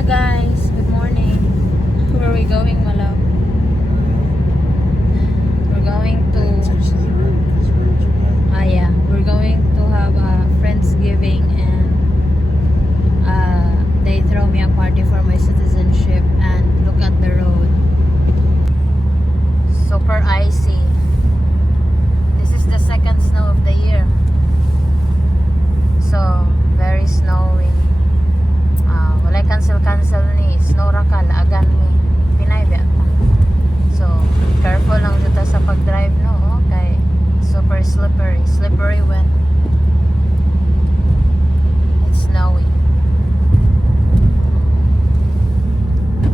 Yeah guys, good morning. Where are we going, my love? We're going to yeah, we're going to have a Friendsgiving and they throw me a party for my citizenship, and look at the road. Super icy. This is the second snow of the year. So, very snowy. Walay cancel ni snow ra ka laagan mi Pinay ba ta. So careful lang jud ta sa pag-drive no, kay super slippery when it's snowy.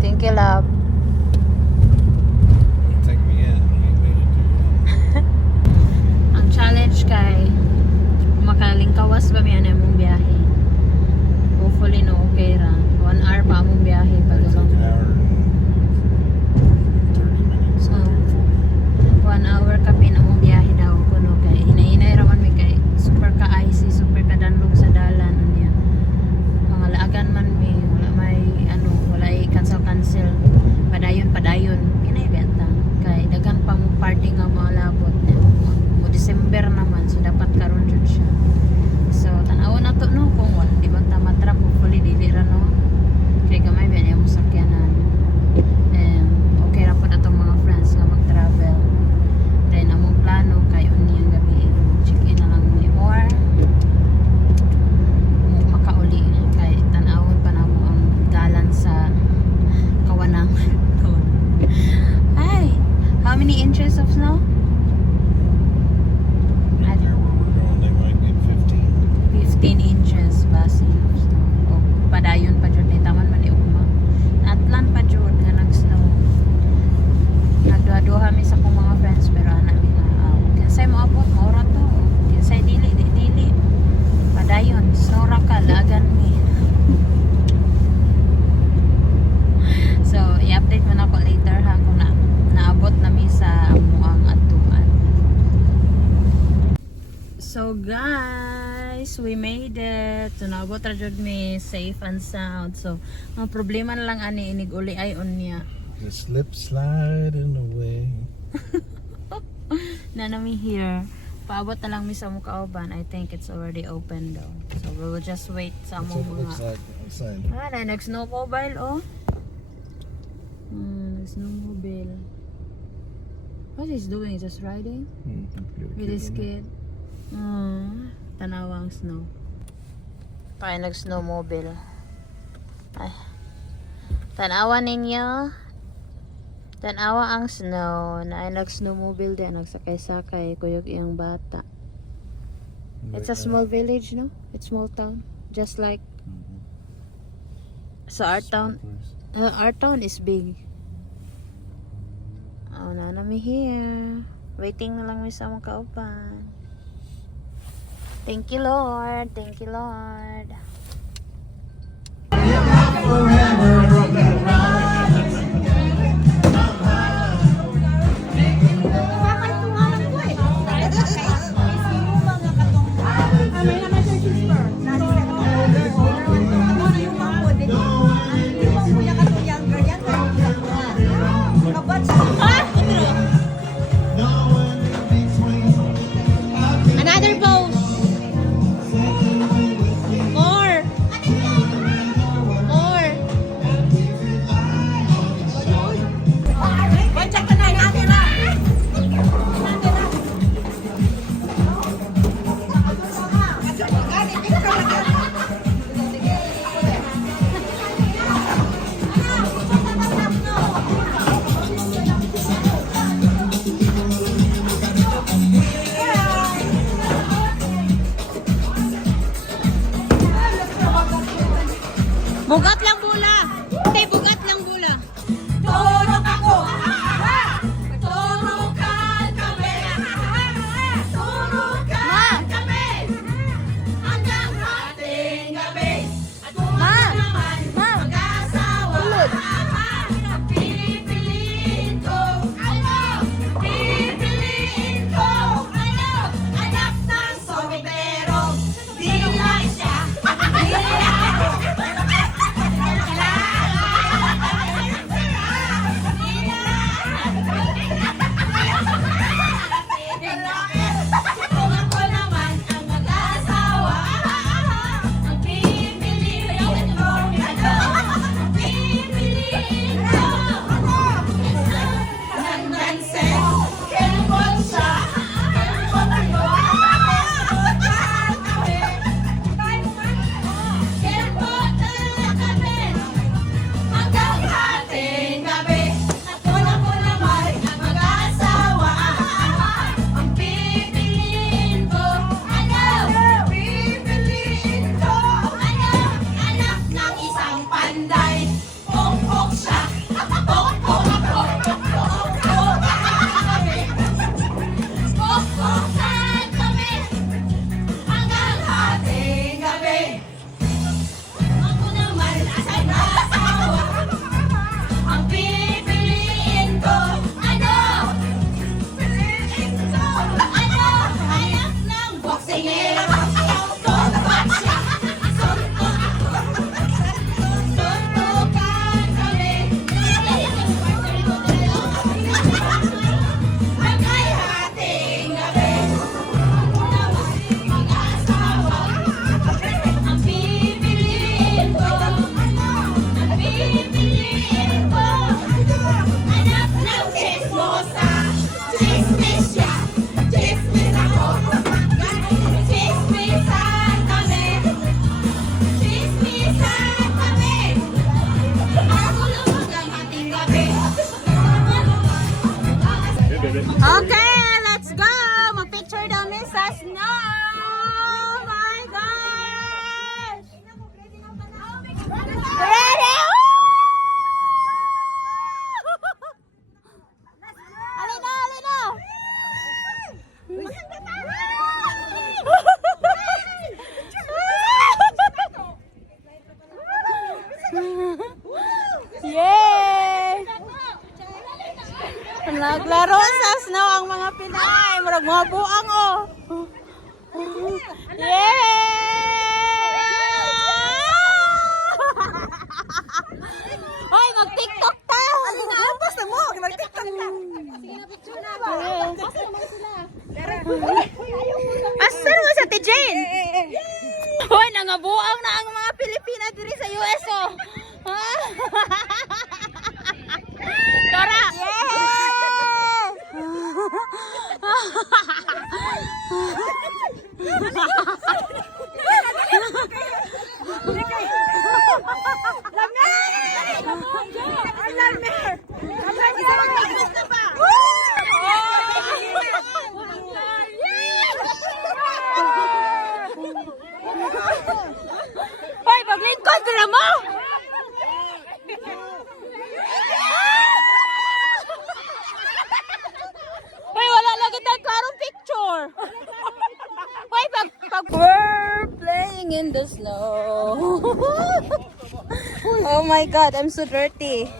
Thank you, love. Take me in. Ang challenge kay makalingkawas ba mi ana mong biyahe. Hopefully no okay ra. 1 hour pa among biyahe It's padulong. like an hour and 30 minutes. So 1 hour ka pin among biyahe daw kuno kay hinay-hinay ra man mi kay super ka icy, super ka danlog sa dalan niya. Mga laagan man mi wala may wala cancel padayon pinay beta kay daghan pa mo party nga mga labot niya. Mo December naman so dapat karon jud siya. So tan-awon na to no kung wala di ba ta matrap hopefully dili ra no. Kaya gamay ba niya mo sakyanan. And okay ra po na itong mga friends nga mag-travel. Then among plano kayo niyang gabi check-in na lang may or makauli kay tan-awon pa na mo ang dalan sa Kawanang. Hi! How many inches of snow? Right there where we're going, they might get 15. 15 inches basin of snow. O padayon pa jud ni taman man ugma. Atlan pa jud nga nag-snow. Nagduha-duha mi sa akong mga friends pero ana mi nga kinsay mo abot maura to. Kinsay dili. Padayon snow ra ka lagan mi. So i-update man ako later ha kung naabot na mi sa amuang atuan. So guys, we made it. So naabot ra jud mi safe and sound. So ang problema na lang ani inig uli ay on niya. The slip sliding away. Na nami here. Paabot na lang mi sa Mukauban. I think it's already open though. So we will just wait sa That's what among it looks mga like outside. nag-snowmobile oh. Snowmobile. What he's doing? Just riding? With his kid. Tanawang snow. Kaya nag-snowmobile. Ay. Tanawa ninyo. Tanawa ang snow. Na ay nag-snowmobile din. Nagsakay-sakay. Kuyog iyang bata. It's a small village, no? It's small town. Just like so our town. Our town is big. Oh, na mi here. Waiting na lang mi sa Mukauban. Thank you, Lord. Thank you, Lord. Another pose. More. Bugat lang bula. Hindi, bugat lang bula. Turok ako. Turukan kami. Turukan kami. Hanggang ating gabi. At kung naman mag-asawa. Pipiliin ko. Pipiliin ko. Anak ng soltero. Di lang siya. Di lang. Okay, let's go! Mag-picture daw Miss sa snow! Oh my gosh! Ready? Alina, alina! Yay! Naglaro sa snow ang mga Pinay. Murag mga buang oh. Yay! Hoy, mag-TikTok ta! Basta mo, mag-TikTok ta. Sige na, picture na ba? Asan mo sa Tijen? Hoy, nangabuang na ang mga Pilipina diri sa US oh. Tara! Hoy, maglingkod ka na mo! Hoy, wala lagi tayong klarong picture. Hoy, pag we're playing in the snow. Oh my God, I'm so dirty.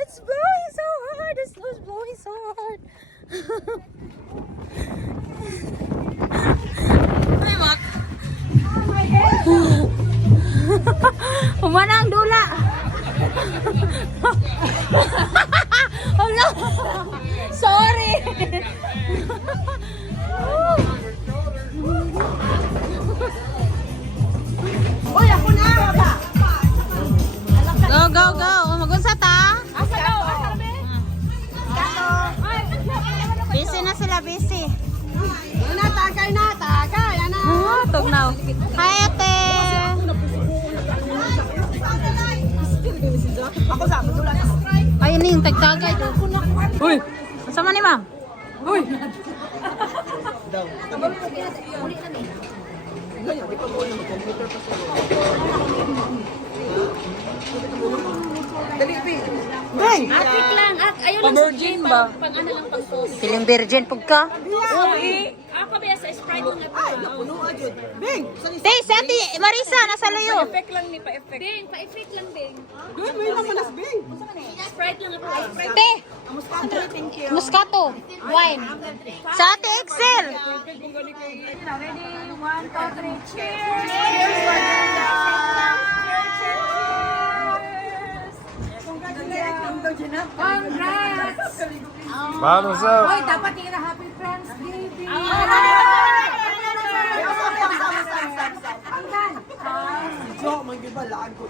It's blowing so hard. The snow is blowing so hard. Ay, Mak. Humana ang dula. Oh no! Sorry! Uy, ako na! Go, go, go! Magunsa ta? Asa daw? Busy na sila, busy. Tagay na, tagay. Ana. Tugnaw. Hi, ate! Ako sa dula na. Ayun na yung tagtagay doon. Uy! Masama ni ma'am? Uy! Hey! Atik lang. Ayun lang Pa-virgin ba? pang ano lang pang sauce. Feeling virgin pug ka? Ako ba sa Sprite lang ito. Puno ajud. Bing, Te, si ate Marisa, nasa layo. Pa-effect lang ni pa-effect. Bing, pa-effect lang Bing. doon may naman nas Bing. Sprite lang ako. Te, Thank you. Moscato, wine. Sa ate Excel. Ready? 1, 2, 3. Cheers! Congrats! Mano sa Hoy, dapat ira Happy Friends Day. Jo, magibalaan ko.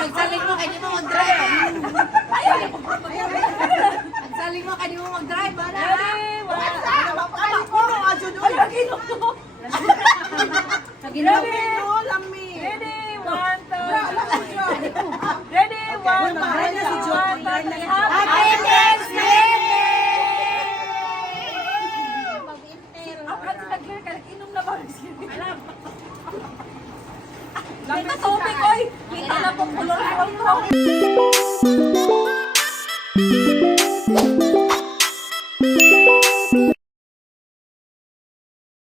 Magsaling mo, kanya mo mag-drive. Magsaling mo, kanya mo mag-drive. Ready? Puno ajud oy. Ready? Lami. Ready? 1, 2. Ready? 1, 2, 3. Happy Friends Day! Ako nag-clear ka, nag-inom na ba? Kita tubig, oy! Kita na pong kulor.